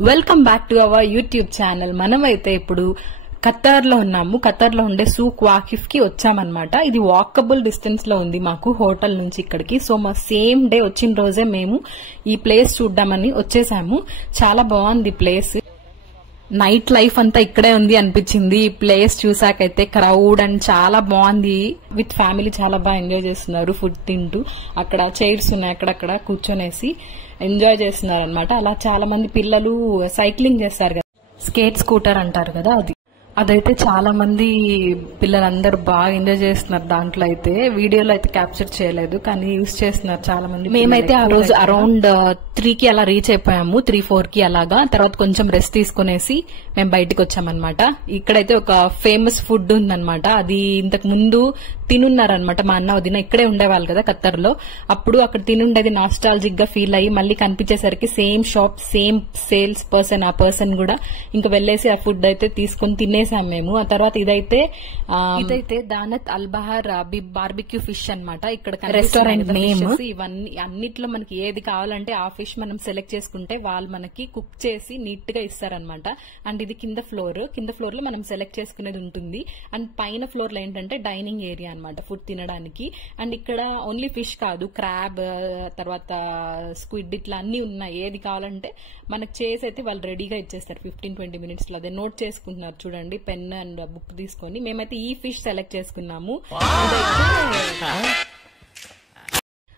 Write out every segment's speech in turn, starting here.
Welcome back to our YouTube channel. మనమైతే ఇప్పుడు Qatar లో ఉన్నాము. ఖతార్ లో ఉండే సూక్ వాకిఫ్ కి వచ్చామన్నమాట. ఇది వాకబుల్ డిస్టెన్స్ లో ఉంది మాకు హోటల్ నుంచి ఇక్కడికి. సో మా సేమ్ డే వచ్చిన రోజే మేము ఈ ప్లేస్ చూద్దామని వచ్చేసాము. చాలా బాగుంది ప్లేస్. నైట్ లైఫ్ అంతా ఇక్కడే ఉంది అనిపించింది ఈ ప్లేస్ చూసాకైతే. క్రౌడ్ అండ్ చాలా బాగుంది. విత్ ఫ్యామిలీ చాలా బాగా ఎంజాయ్ చేస్తున్నారు ఫుడ్ తింటూ. అక్కడ చైర్స్ ఉన్నాయి, అక్కడక్కడ కూర్చొనేసి ఎంజాయ్ చేస్తున్నారు అనమాట. అలా చాలా మంది పిల్లలు సైక్లింగ్ చేస్తారు కదా, స్కేట్ స్కూటర్ అంటారు కదా, అదైతే చాలా మంది పిల్లలందరూ బాగా ఎంజాయ్ చేస్తున్నారు. దాంట్లో అయితే వీడియోలో అయితే క్యాప్చర్ చేయలేదు, కానీ యూజ్ చేస్తున్నారు చాలా మంది. మేమైతే ఆ రోజు అరౌండ్ 3కి అలా రీచ్ అయిపోయాము, 3-4 కి అలాగా. తర్వాత కొంచెం రెస్ట్ తీసుకునేసి మేము బయటకు వచ్చామన్నమాట. ఇక్కడైతే ఒక ఫేమస్ ఫుడ్ ఉందన్నమాట. అది ఇంతకు ముందు తినున్నారనమాట మా అన్న వదిన. ఇక్కడే ఉండేవాళ్ళు కదా ఖత్తర్ లో. అప్పుడు అక్కడ తినుండేది నాస్టాలజిక్ గా ఫీల్ అయ్యి మళ్ళీ కనిపించేసరికి same shop, same sales person, ఆ పర్సన్ కూడా ఇంకా వెళ్లేసి ఆ ఫుడ్ అయితే తీసుకుని తినేసాం మేము. ఆ తర్వాత ఇదైతే దానత్ అల్ బహార్ బార్బిక్యూ ఫిష్ అన్నమాట. ఇక్కడ రెస్టారెంట్ నేమ్. ఇవన్నీ అన్నిట్లో మనకి ఏది కావాలంటే ఆ ఫిష్ మనం సెలెక్ట్ చేసుకుంటే వాళ్ళు మనకి కుక్ చేసి నీట్ గా ఇస్తారనమాట. అండ్ ఇది కింద ఫ్లోర్ లో మనం సెలెక్ట్ చేసుకునేది ఉంటుంది. అండ్ పైన ఫ్లోర్ లో ఏంటంటే డైనింగ్ ఏరియా అన్నమాట, ఫుడ్ తినడానికి. అండ్ ఇక్కడ ఓన్లీ ఫిష్ కాదు, క్రాబ్, తర్వాత స్క్విడ్, ఇట్లా అన్ని ఉన్నాయి. ఏది కావాలంటే మనకు చేసి అయితే వాళ్ళు రెడీగా ఇచ్చేస్తారు 15-20 మినిట్స్ లో. అదే నోట్ చేసుకుంటున్నారు చూడండి, పెన్ అండ్ బుక్ తీసుకొని. మేమైతే ఈ ఫిష్ సెలెక్ట్ చేసుకున్నాము.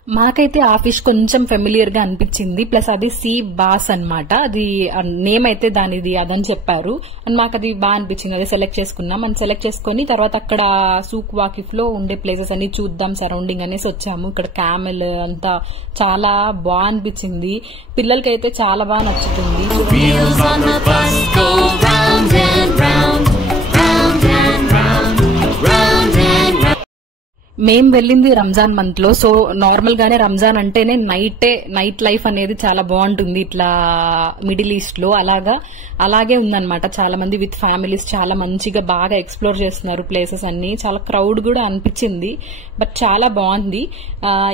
మాకైతే ఆ ఫిష్ కొంచెం ఫెమిలియర్ గా అనిపించింది. ప్లస్ అది సీ బాస్ అన్నమాట. అది నేమ్ అయితే దానిది అదని చెప్పారు. అండ్ మాకు అది బాగా అనిపించింది, అదే సెలెక్ట్ చేసుకున్నాం. అండ్ సెలెక్ట్ చేసుకుని తర్వాత అక్కడ సూక్ వాకిఫ్ లో ఉండే ప్లేసెస్ అన్ని చూద్దాం సరౌండింగ్ అనేసి వచ్చాము. ఇక్కడ క్యామెల్ అంతా చాలా బాగా అనిపించింది. పిల్లలకైతే చాలా బాగా నచ్చుతుంది. మేం వెళ్ళింది రంజాన్ మంత్ లో. సో నార్మల్ గానే రంజాన్ అంటేనే నైట్ లైఫ్ అనేది చాలా బాగుంటుంది ఇట్లా మిడిల్ ఈస్ట్ లో. అలాగే ఉందన్నమాట. చాలా మంది విత్ ఫ్యామిలీస్ చాలా మంచిగా బాగా ఎక్స్ప్లోర్ చేస్తున్నారు ప్లేసెస్ అన్ని. చాలా క్రౌడ్ కూడా అనిపించింది, బట్ చాలా బాగుంది.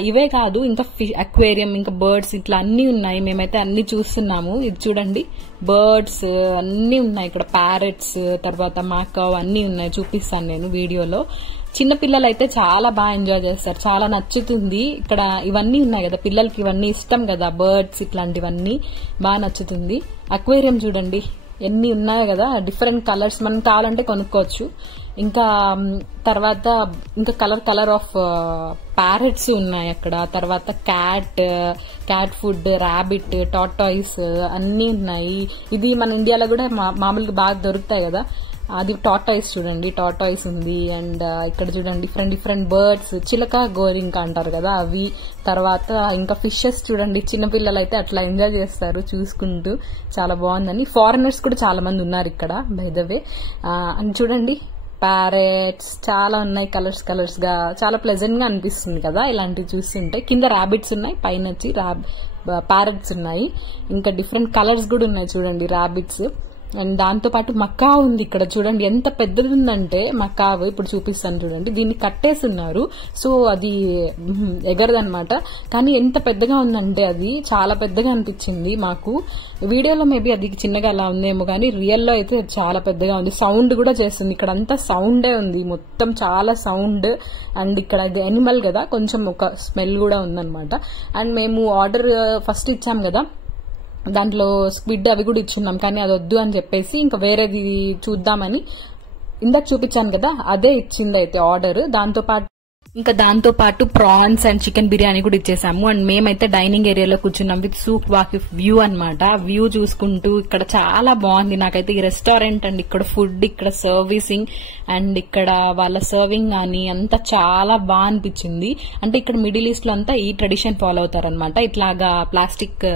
ఇవే కాదు, ఇంకా అక్వేరియం, ఇంకా బర్డ్స్, ఇట్లా అన్ని ఉన్నాయి. మేమైతే అన్ని చూస్తున్నాము. ఇది చూడండి, బర్డ్స్ అన్ని ఉన్నాయి ఇక్కడ. ప్యారెట్స్, తర్వాత మాకవ్ అన్ని ఉన్నాయి. చూపిస్తాను నేను వీడియోలో. చిన్న పిల్లలు అయితే చాలా బాగా ఎంజాయ్ చేస్తారు, చాలా నచ్చుతుంది. ఇక్కడ ఇవన్నీ ఉన్నాయి కదా, పిల్లలకి ఇవన్నీ ఇష్టం కదా, బర్డ్స్ ఇట్లాంటివన్నీ బాగా నచ్చుతుంది. అక్వేరియం చూడండి ఎన్ని ఉన్నాయి కదా, డిఫరెంట్ కలర్స్, మనం కావాలంటే కొనుక్కోవచ్చు. ఇంకా తర్వాత ఇంకా కలర్ ఆఫ్ ప్యారెట్స్ ఉన్నాయి అక్కడ. తర్వాత క్యాట్ ఫుడ్, ర్యాబిట్, టార్టాయిస్ అన్ని ఉన్నాయి. ఇది మన ఇండియాలో కూడా మామూలుగా బాగా దొరుకుతాయి కదా, అది టార్టాయిస్ చూడండి, టార్టాయిస్ ఉంది. అండ్ ఇక్కడ చూడండి డిఫరెంట్ బర్డ్స్, చిలక, గోరింక అంటారు కదా అవి. తర్వాత ఇంకా ఫిషెస్ చూడండి, చిన్నపిల్లలు అయితే అట్లా ఎంజాయ్ చేస్తారు చూసుకుంటూ. చాలా బాగుందని. ఫారినర్స్ కూడా చాలా మంది ఉన్నారు ఇక్కడ బై ద వే. అండ్ చూడండి ప్యారెట్స్ చాలా ఉన్నాయి, కలర్స్ గా. చాలా ప్లెజెంట్ గా అనిపిస్తుంది కదా ఇలాంటివి చూస్తుంటే. కింద ర్యాబిట్స్ ఉన్నాయి, పైన వచ్చి ప్యారెట్స్ ఉన్నాయి. ఇంకా డిఫరెంట్ కలర్స్ కూడా ఉన్నాయి చూడండి ర్యాబిట్స్. అండ్ దాంతో పాటు మకావ్ ఉంది ఇక్కడ. చూడండి ఎంత పెద్దది ఉందంటే మకావ్. ఇప్పుడు చూపిస్తాను చూడండి. దీన్ని కట్టేస్తున్నారు, సో అది ఎగరదనమాట. కానీ ఎంత పెద్దగా ఉందంటే అది చాలా పెద్దగా అనిపించింది మాకు. వీడియోలో మేబీ అది చిన్నగా అలా ఉందేమో, కానీ రియల్లో అయితే చాలా పెద్దగా ఉంది. సౌండ్ కూడా చేస్తుంది. ఇక్కడ అంతా సౌండే ఉంది, మొత్తం చాలా సౌండ్. అండ్ ఇక్కడ ఇది ఎనిమల్ కదా, కొంచెం ఒక స్మెల్ కూడా ఉందన్నమాట. అండ్ మేము ఆర్డర్ ఫస్ట్ ఇచ్చాం కదా, దాంట్లో స్క్విడ్ అవి కూడా ఇచ్చున్నాం, కానీ అది వద్దు అని చెప్పేసి ఇంకా వేరేది చూద్దామని ఇందాక చూపించాను కదా, అదే ఇచ్చింది అయితే ఆర్డర్. దాంతో పాటు ప్రాన్స్ అండ్ చికెన్ బిర్యానీ కూడా ఇచ్చేసాము. అండ్ మేమైతే డైనింగ్ ఏరియాలో కూర్చున్నాం విత్ సూక్ వాకిఫ్ వ్యూ అన్నమాట. వ్యూ చూసుకుంటూ ఇక్కడ చాలా బాగుంది నాకైతే ఈ రెస్టారెంట్. అండ్ ఇక్కడ ఫుడ్, ఇక్కడ సర్వీసింగ్, అండ్ ఇక్కడ వాళ్ళ సర్వింగ్ కానీ అంతా చాలా బాగా అనిపించింది. అంటే ఇక్కడ మిడిల్ ఈస్ట్ లో అంతా ఈ ట్రెడిషన్ ఫాలో అవుతారనమాట. ఇట్లాగా ప్లాస్టిక్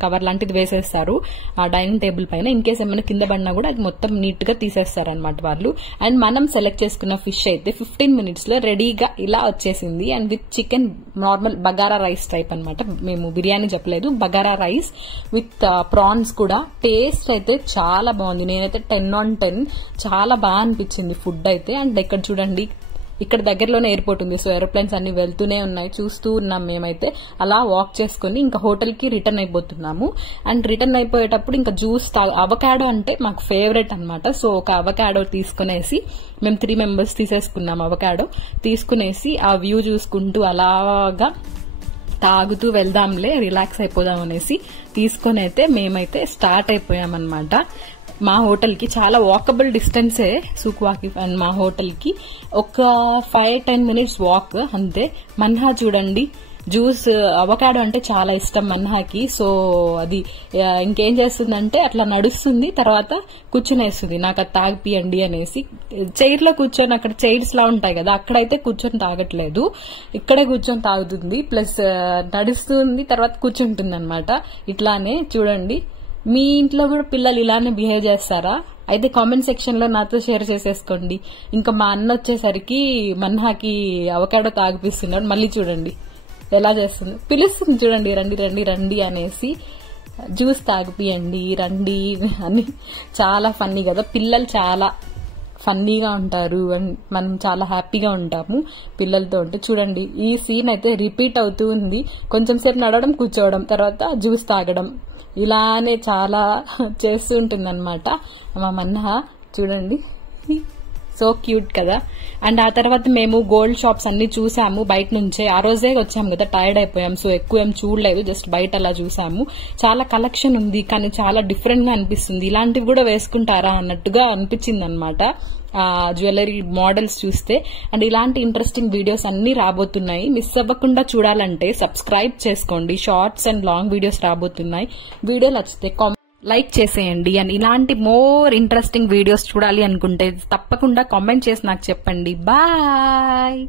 కవర్ లాంటిది వేసేస్తారు ఆ డైనింగ్ టేబుల్ పైన. ఇన్ కేస్ ఏమైనా కింద పడినా కూడా అది మొత్తం నీట్ గా తీసేస్తారనమాట వాళ్ళు. అండ్ మనం సెలెక్ట్ చేసుకున్న ఫిష్ అయితే 15 మినిట్స్ లో రెడీగా ఇలా వచ్చేసింది. And with chicken, normal bagara rice type అనమాట. మేము బిర్యానీ చెప్పలేదు, బగారా రైస్ విత్ ప్రాన్స్ కూడా. టేస్ట్ అయితే చాలా బాగుంది. నేనైతే 10 on 10, చాలా బాగా అనిపించింది ఫుడ్ అయితే. అండ్ ఇక్కడ చూడండి ఇక్కడ దగ్గరలోనే ఎయిర్పోర్ట్ ఉంది. సో ఏరోప్లేన్స్ అన్ని వెళ్తూనే ఉన్నాయి, చూస్తూ ఉన్నాం మేమైతే. అలా వాక్ చేసుకుని ఇంకా హోటల్ కి రిటర్న్ అయిపోతున్నాము. అండ్ రిటర్న్ అయిపోయేటప్పుడు ఇంకా జ్యూస్ అవకాడో అంటే మాకు ఫేవరెట్ అన్నమాట. సో ఒక అవకాడో తీసుకునేసి మేము 3 మెంబర్స్ తీసేసుకున్నాం. అవకాడో తీసుకునేసి ఆ వ్యూ చూసుకుంటూ అలాగా తాగుతూ వెళ్దాంలే, రిలాక్స్ అయిపోదాం అనేసి తీసుకుని అయితే మేమైతే స్టార్ట్ అయిపోయామన్నమాట. మా హోటల్ కి చాలా వాకబుల్ డిస్టెన్సే సూక్ వాకిఫ్ అండ్ మా హోటల్ కి ఒక 5-10 మినిట్స్ వాక్ అంతే. మన్హా చూడండి, జ్యూస్ అవకాడో అంటే చాలా ఇష్టం మన్హాకి. సో అది ఇంకేం చేస్తుందంటే అట్లా నడుస్తుంది, తర్వాత కూర్చునేస్తుంది నాకు అది తాగిపియండి అనేసి. చైర్ లో కూర్చొని, అక్కడ చైర్స్ లా ఉంటాయి కదా, అక్కడైతే కూర్చొని తాగట్లేదు, ఇక్కడే కూర్చొని తాగుతుంది. ప్లస్ నడుస్తుంది, తర్వాత కూర్చుంటుంది అనమాట. ఇట్లానే చూడండి, మీ ఇంట్లో కూడా పిల్లలు ఇలానే బిహేవ్ చేస్తారా? అయితే కామెంట్ సెక్షన్ లో నాతో షేర్ చేసేసుకోండి. ఇంకా మా అన్న వచ్చేసరికి మన్హాకి అవకాడో తాగిపిస్తున్నాడు. మళ్ళీ చూడండి ఎలా చేస్తుంది, పిలుస్తుంది చూడండి, రండి రండి రండి అనేసి, జ్యూస్ తాగిపియండి రండి అని. చాలా ఫన్నీ కదా, పిల్లలు చాలా ఫన్నీగా ఉంటారు అండ్ మనం చాలా హ్యాపీగా ఉంటాము పిల్లలతో ఉంటే. చూడండి ఈ సీన్ అయితే రిపీట్ అవుతూ ఉంది. కొంచెం సేపు నడవడం, కూర్చోవడం, తర్వాత జ్యూస్ తాగడం, ఇలానే చాలా చేస్తూ ఉంటుంది అనమాట మా మన్హా. చూడండి సో క్యూట్ కదా. అండ్ ఆ తర్వాత మేము గోల్డ్ షాప్స్ అన్ని చూసాము బయట నుంచే. ఆ రోజే వచ్చాము కదా, టైర్డ్ అయిపోయాం, సో ఎక్కువ ఏం చూడలేదు, జస్ట్ బయట అలా చూసాము. చాలా కలెక్షన్ ఉంది, కానీ చాలా డిఫరెంట్ గా అనిపిస్తుంది. ఇలాంటివి కూడా వేసుకుంటారా అన్నట్టుగా అనిపించింది అనమాట జ్యువెలరీ మోడల్స్ చూస్తే. అండ్ ఇలాంటి ఇంట్రెస్టింగ్ వీడియోస్ అన్ని రాబోతున్నాయి, మిస్ అవ్వకుండా చూడాలంటే సబ్స్క్రైబ్ చేసుకోండి. షార్ట్స్ అండ్ లాంగ్ వీడియోస్ రాబోతున్నాయి. వీడియో నచ్చితే లైక్ చేసేయండి. అండ్ ఇలాంటి మోర్ ఇంట్రెస్టింగ్ వీడియోస్ చూడాలి అనుకుంటే తప్పకుండా కామెంట్ చేసి నాకు చెప్పండి. బాయ్.